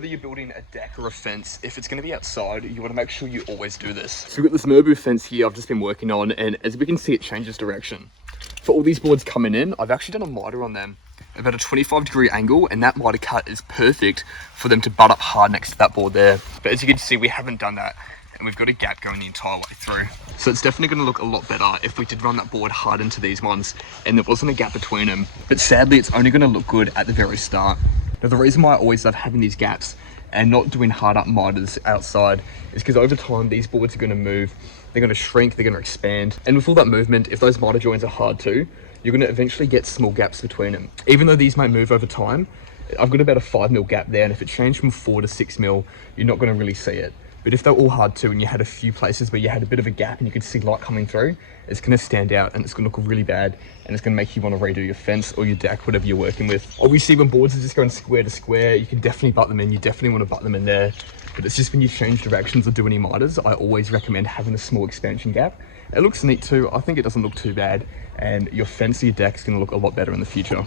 Whether you're building a deck or a fence, if it's going to be outside, you want to make sure you always do this. So we've got this Merbau fence here I've just been working on, and as we can see, it changes direction. For all these boards coming in, I've actually done a miter on them about a 25-degree angle, and that miter cut is perfect for them to butt up hard next to that board there. But as you can see, we haven't done that, and we've got a gap going the entire way through. So it's definitely going to look a lot better if we did run that board hard into these ones and there wasn't a gap between them. But sadly, it's only going to look good at the very start. Now, the reason why I always love having these gaps and not doing hard up miters outside is because over time, these boards are going to move, they're going to shrink, they're going to expand. And with all that movement, if those miter joins are hard too, you're going to eventually get small gaps between them. Even though these might move over time, I've got about a 5 mil gap there, and if it changed from 4 to 6 mil, you're not going to really see it. But if they're all hard too, and you had a few places where you had a bit of a gap and you could see light coming through, it's going to stand out and it's going to look really bad, and it's going to make you want to redo your fence or your deck, whatever you're working with. Obviously, when boards are just going square to square, you can definitely butt them in. You definitely want to butt them in there. But it's just when you change directions or do any miters, I always recommend having a small expansion gap. It looks neat too. I think it doesn't look too bad, and your fence or your deck is going to look a lot better in the future.